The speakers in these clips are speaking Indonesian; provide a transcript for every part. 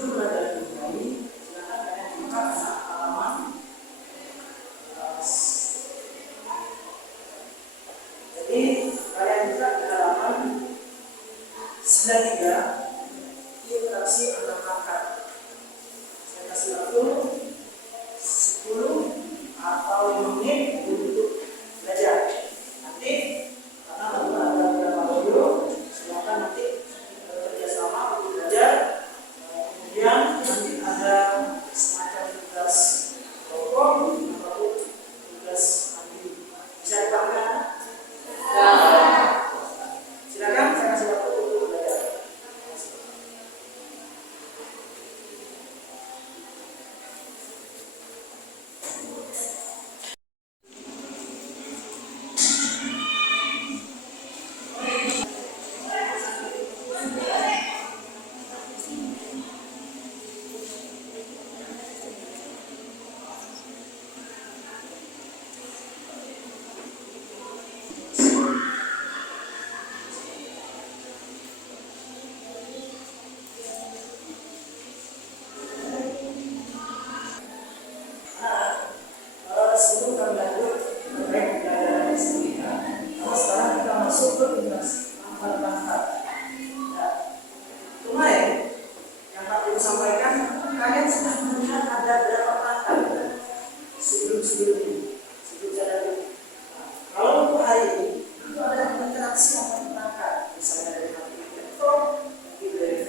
sebelum belajar dimulai, silakan kalian buka halaman. Jadi kalian buka di halaman 93, interaksi antar pangkat. Saya kasih waktu 10 atau 5 menit untuk belajar. Nanti karena ada beberapa video, silakan nanti kerjasama untuk belajar. Kemudian nanti ada semacam tugas kelompok atau tugas mandiri. Bisa dipakai? Silakan, saya kasih waktu untuk belajar. Sebelum kami lanjut terkait pelajaran sendiri, sekarang kita masuk ke interaksi antar pangkat. Nah, kemarin yang Pak Ibu sampaikan, kalian sudah melihat ada berapa pangkat sebelum ini. Kalau untuk hari ini itu ada interaksi antar pangkat, misalnya dari laptop, mungkin dari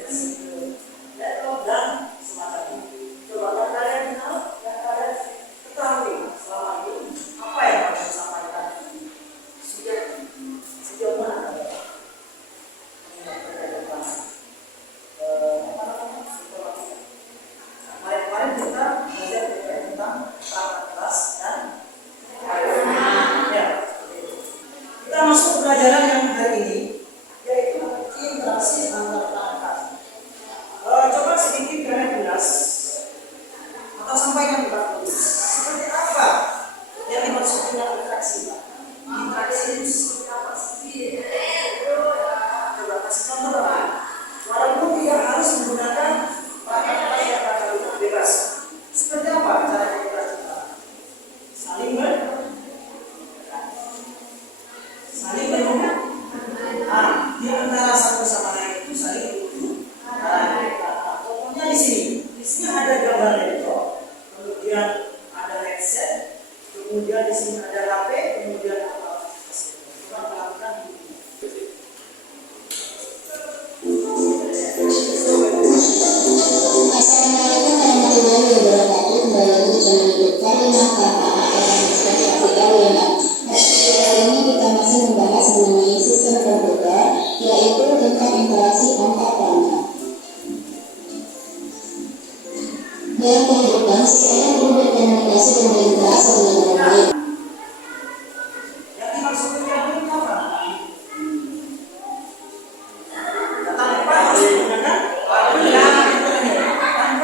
laptop dan semacamnya. Coba kalian kenal, yang kalian ketahui selama ini apa yang kalian sampaikan sejauh mana kemarin kita belajar tentang perangkat kelas dan ya, kita masuk pelajaran yang hari ini yaitu interaksi antar perangkat. Coba sedikit kalian ulas atau sampaikan kepada seperti apa yang dimaksud dengan interaksi, Pak? Interaksi itu seperti apa sih? Coba kasih contoh, Pak. Walaupun tidak harus menggunakan perangkat yang bebas. Seperti apa cara interaksi, Pak? Saling berhubungan. Di antara satu sama lain itu saling berhubungan. Pokoknya di sini ada gambar laptop, kemudian ada headset, kemudian di sini ada HP, kemudian apa? Coba melakukan Assalamualaikum warahmatullahi wabarakatuh. Kembali lagi channel YouTube Karimah kali ini kita masih membahas mengenai sistem komputer, yaitu tentang interaksi antar perangkat. Dalam kehidupan, seseorang perlu berkomunikasi dan berinteraksi dengan orang lain. yang dimaksudkan itu apa? Tanpa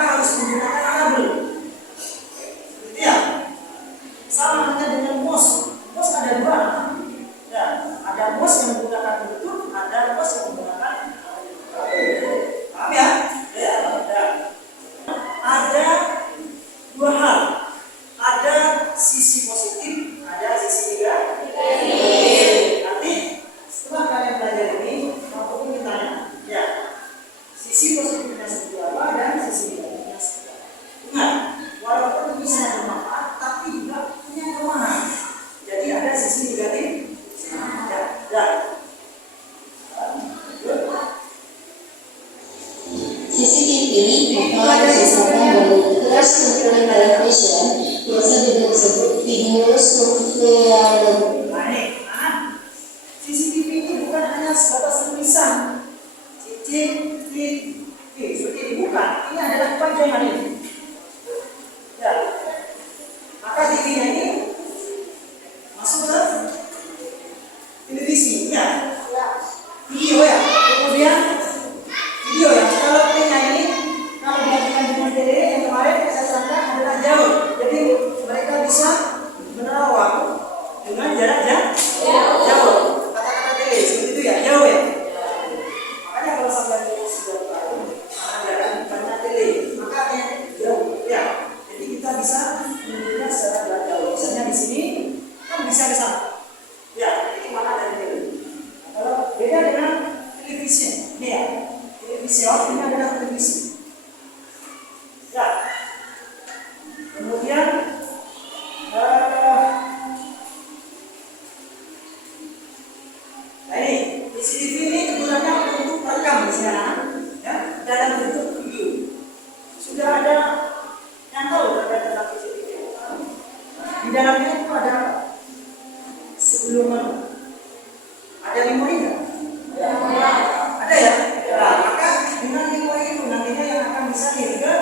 harus menggunakan kabel. Seperti ya, sama halnya dengan mouse. Mouse ada dua. Ya, ada mouse yang menggunakan Bluetooth, ada mouse yang menggunakan kabel. Paham ya? Ya. Ada dua hal, ada sisi positif, ada sisi negatif. Nanti setelah kalian belajar ini, kamu ingin tanya, ya, sisi positifnya seperti apa dan sisi negatifnya seperti apa. Ingat, walaupun bisa bermanfaat, tapi juga punya kelemahan. Jadi ada sisi negatif, ya. CCTV atau disebutkan Computer Surveillance Television, biasa juga disebut Video Surveillance. CCTV ini bukan hanya sebatas tulisan CCTV seperti ini, bukan. Ini adalah panjangan ini. Ya. Maka TV-nya ini masuk ke televisi, ya. Video ya. Kemudian video ya. Kalau T-nya ini kalau dibandingkan dengan tele yang kemarin saya terangkan adalah jauh. Jadi mereka bisa menerawang dengan jarak jauh. Kata-kata tele seperti itu ya, jauh ya. Makanya kalau sampai sudah tahu ada bukannya tele. television, ini adalah televisi. Ya. Kemudian nah ini CCTV ini kegunaannya untuk merekam di sana, ya, dalam bentuk video. Sudah ada yang tahu terkait tentang CCTV? Di dalamnya itu ada sebelum ada memori nggak? Ada ya? Nah, maka dengan memori itu nantinya yang akan bisa ke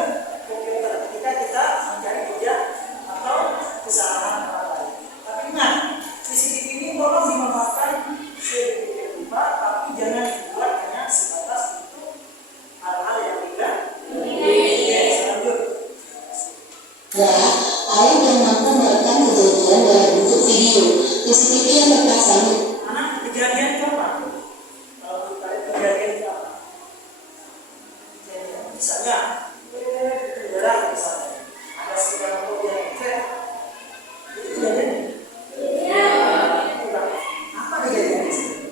komputer ketika kita mencari jejak atau kesalahan orang lain. Tapi ingat, CCTV ini tolong dimanfaatkan sedemikian rupa, tapi jangan dibuat hanya sebatas untuk hal-hal yang tidak. Lanjut. Ya, alat yang mampu merekam kejadian dalam bentuk video. CCTV yang terpasang. Anak kejadian itu apa? Kalau terkait kejadian itu apa? Kejadian. Misalnya, kendaraan misalnya, ada sekitar mobil yang trek, itu kejadian. Apa kejadian di sini?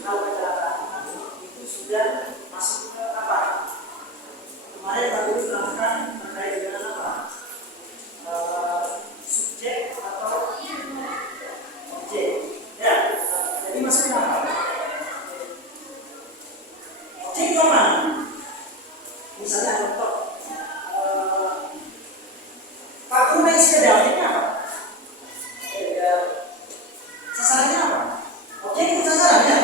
Kalau kecelakaan itu sudah masuk ke apa? Kemarin baru dilakukan terkait dengan apa? Subjek atau objek. Ya, jadi maksudnya apa? Objek itu apa? Misalnya contoh, Pak Guru naik sepeda, objeknya apa? Sasarannya apa? Objek itu sasarannya.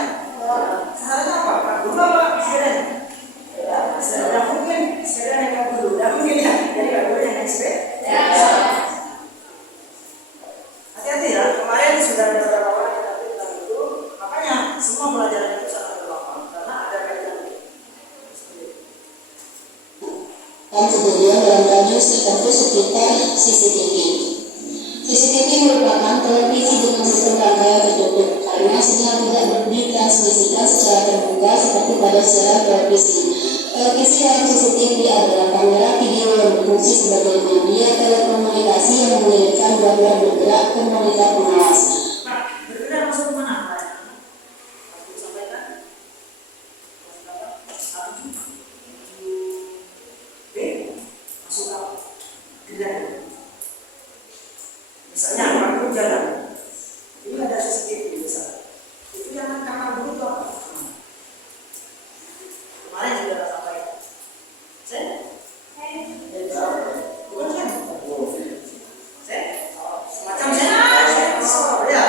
Sasarannya apa? Pak Guru apa sepedanya? Tidak mungkin sepeda naik Pak Guru, tidak mungkin ya. Jadi Pak Guru yang naik sepeda. Hati-hati ya, kemarin sudah ada beberapa orang yang nanti tentang itu, makanya semua pelajaran itu sangat bermanfaat karena ada kaitannya. Dan kejadian dalam radius tertentu sekitar CCTV. CCTV merupakan televisi dengan sistem rangkaian tertutup karena sinyal tidak ditransmisikan secara terbuka seperti pada siaran televisi. Televisi yang CCTV adalah kamera video yang berfungsi sebagai media telekomunikasi yang mengirimkan gambar bergerak ke monitor pengawas. Nah, bergerak masuk ke mana? Aku sampaikan. B, masuk apa? Gerak. Misalnya Pak Guru jalan, ini ada CCTV di sana. Itu yang kamar dulu itu apa? Kemarin sudah saya sampaikan. Saya? Bukan saya. Saya? Semacam saya. Oh, ya.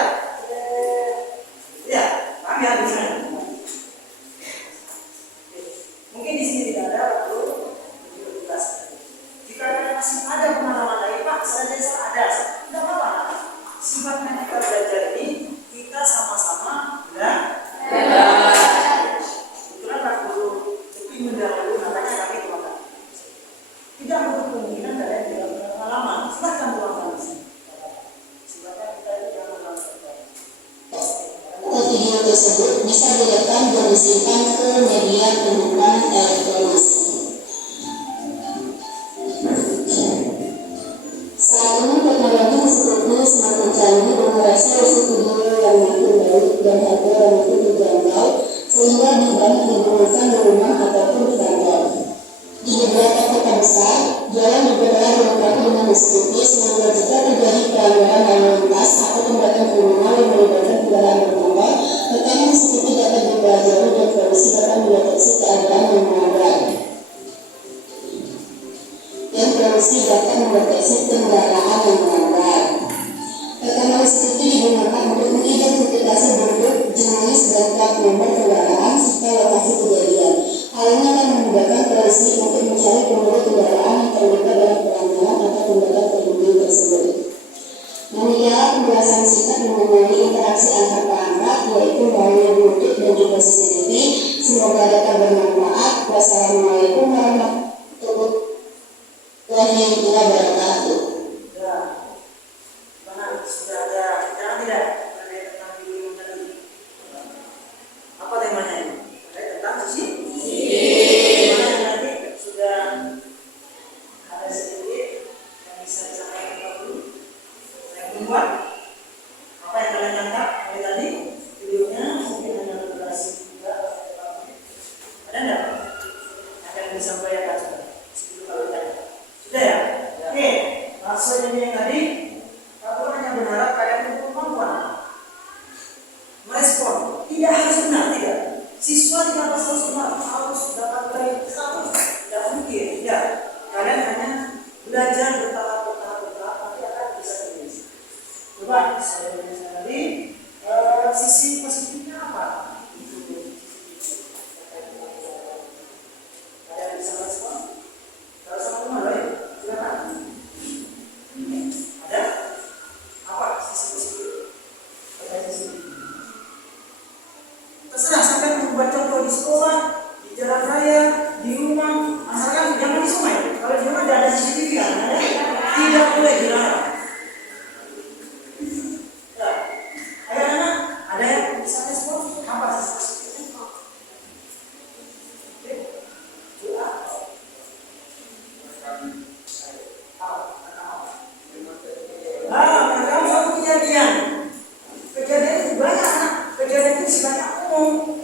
Ya, kami ada di sana. Mungkin di sini tidak ada, perlu dijelaskan. Jika masih ada pengalaman lain, Pak, saya ada. Tidak apa-apa. Sifatnya kita belajar ini, kita sama-sama belajar. Kebetulan Pak Guru lebih mendahului, makanya kami tuangkan. Tidak menutup kemungkinan kalian tidak punya pengalaman. Silahkan tuangkan di sini. Sifatnya kita itu jangan melakukan. Video tersebut bisa direkam dan disimpan ke media penyimpanan elektronik. Saat ini teknologi CCTV semakin canggih dengan resolusi video yang makin baik dan harga yang makin terjangkau sehingga banyak digunakan di rumah ataupun di kantor. Di beberapa kota besar, jalan juga telah dilengkapi dengan CCTV sehingga jika terjadi pelanggaran lalu lintas atau tindakan kriminal yang melibatkan kendaraan bermotor, rekaman CCTV dapat dipelajari dan polisi dapat mendeteksi keadaan yang melanggar. Dan polisi dapat mendeteksi kendaraan yang melanggar. Rekaman CCTV digunakan untuk mengidentifikasi bentuk, jenis, dan plat nomor kendaraan serta lokasi kejadian. Hal ini akan memudahkan polisi untuk mencari pemilik kendaraan yang terlibat dalam pelanggaran atau tindakan kriminal tersebut. Demikianlah penjelasan singkat mengenai interaksi antar perangkat, yaitu melalui Bluetooth dan juga CCTV. Semoga dapat bermanfaat. Wassalamualaikum warahmatullahi wabarakatuh. Mana sudah ada yang tidak terkait tentang video yang tadi? Apa temanya ini? Terkait tentang CCTV. Mana yang nanti sudah ada sedikit yang bisa disampaikan Pak Guru? Membuat apa yang kalian tangkap dari tadi videonya mungkin hanya durasi 3 sampai 4 menit. Ada enggak? Akan disampaikan sebelum kalian tanya. Sudah ya? Oke. Maksud ini yang tadi, aku hanya berharap kalian itu kemampuan merespon. Tidak harus benar, tidak. Siswa tidak harus benar, harus dapat nilai 100. Tidak mungkin, tidak. Kalian hanya belajar bertahap, nanti akan bisa tulis. Coba saya tuliskan tadi, sisi positifnya apa? Ada yang bisa respon? Kalau sama teman lain, silakan. Ada? Apa sisi positif? Ada sisi positif. Terserah sampai membuat contoh di sekolah, di jalan raya, di rumah, asalkan jangan di sungai. Kalau di rumah tidak ada CCTV kan? Ada? Tidak boleh dilarang. Ya. Ayo anak, ada yang bisa respon? Apa sisi positifnya? Oke. Doa. Merekam suatu kejadian. Kejadian itu banyak, anak. Kejadian itu sifatnya umum.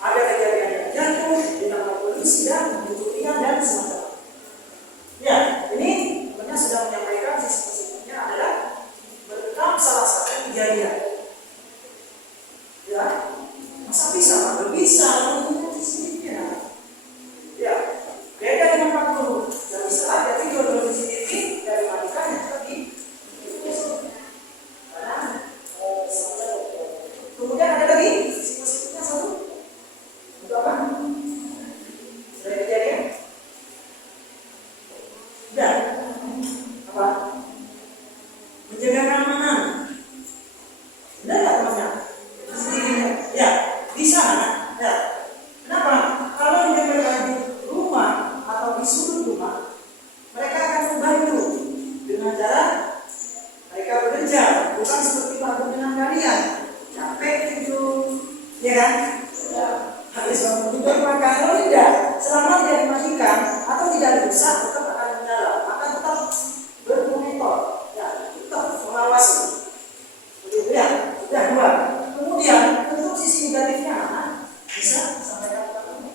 Ada kejadian yang jatuh, ditangkap polisi dan menuntutnya dan semacamnya. Ya, ini sebenarnya sudah menyampaikan sisi positifnya adalah merekam salah satu kejadian. Ya, masa bisa? Nggak bisa. Menunjukkan sisi positifnya. Ya, beda dengan Pak Guru. Nggak bisa ada video dari CCTV dari matikan yang tadi. Kemudian ada lagi sisi positifnya satu. Untuk apa? Sudah kejadian? Sudah. Apa? Menjaga keamanan. Benar nggak teman-teman? Sisi-sisinya. Ya, bisa kan? Ya. Kenapa? Kalau mereka di rumah atau di sudut rumah, mereka akan membantu dengan cara mereka bekerja, bukan seperti Pak Guru dengan kalian. Capek tidur, ya kan? Ya. Habis bangun tidur makan, kalau tidak, selama tidak dimatikan atau tidak rusak, tetap akan menyala, akan tetap bermonitor, ya, tetap mengawasi. Begitu ya? Sudah dua. Kemudian untuk sisi negatifnya, bisa sampaikan kepada kami.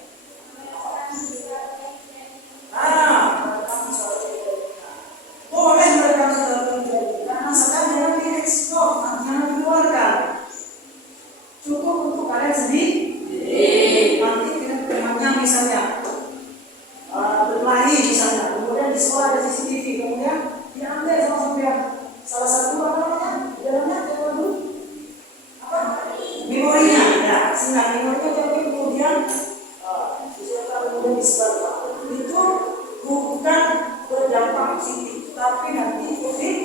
Merekam suatu kejadian. Boleh merekam suatu kejadian, asalkan jangan diekspor, jangan dikeluarkan. Cukup untuk kalian sendiri. Nanti dengan temannya misalnya berkelahi misalnya, kemudian di sekolah ada CCTV, kemudian diambil sama sampean salah satu apa namanya di dalamnya dulu apa memorinya, ya sehingga memorinya jadi kemudian disiapkan kemudian disebarkan. Itu bukan berdampak positif, tapi nanti positif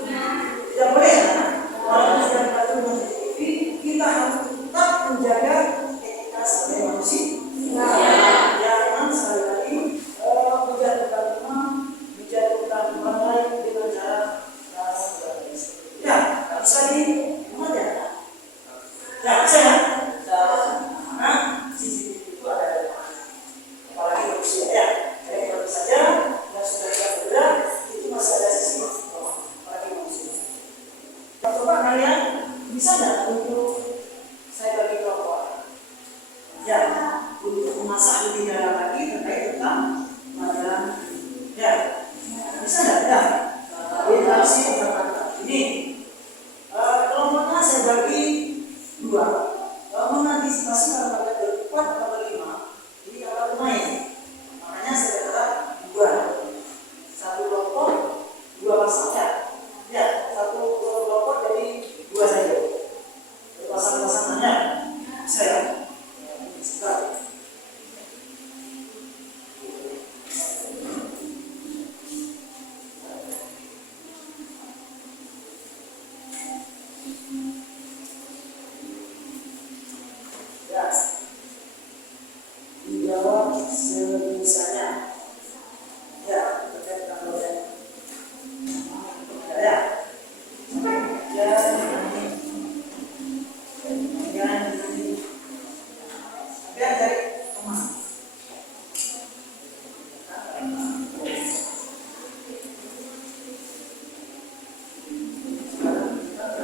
tidak boleh ya. Kalau sudah diatur dengan CCTV, kita harus tetap menjaga etika sebagai manusia. Jangan sekali lagi menjatuhkan teman, menjatuhkan orang lain dengan cara ya, bisa dimuat ya. Ya, bisa ya. Karena CCTV itu ada apalagi manusia ya. Jadi kalau saja yang sudah bergerak itu masih ada sisi apalagi manusia. Coba kalian bisa nggak untuk saya bagi kelompok? Ya, untuk memasak lebih dalam lagi terkait tentang pelajaran. Ya, bisa nggak? Ya, interaksi kata-kata. Ini kelompoknya saya bagi dua. Mengantisipasi kalau kalian berkuat atau berlima, jadi kalau bermain, makanya saya katakan dua. Satu kelompok, dua pasang ya. Ya, satu kelompok jadi dua saja. Pasang-pasangannya saya sebentar.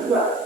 kedua.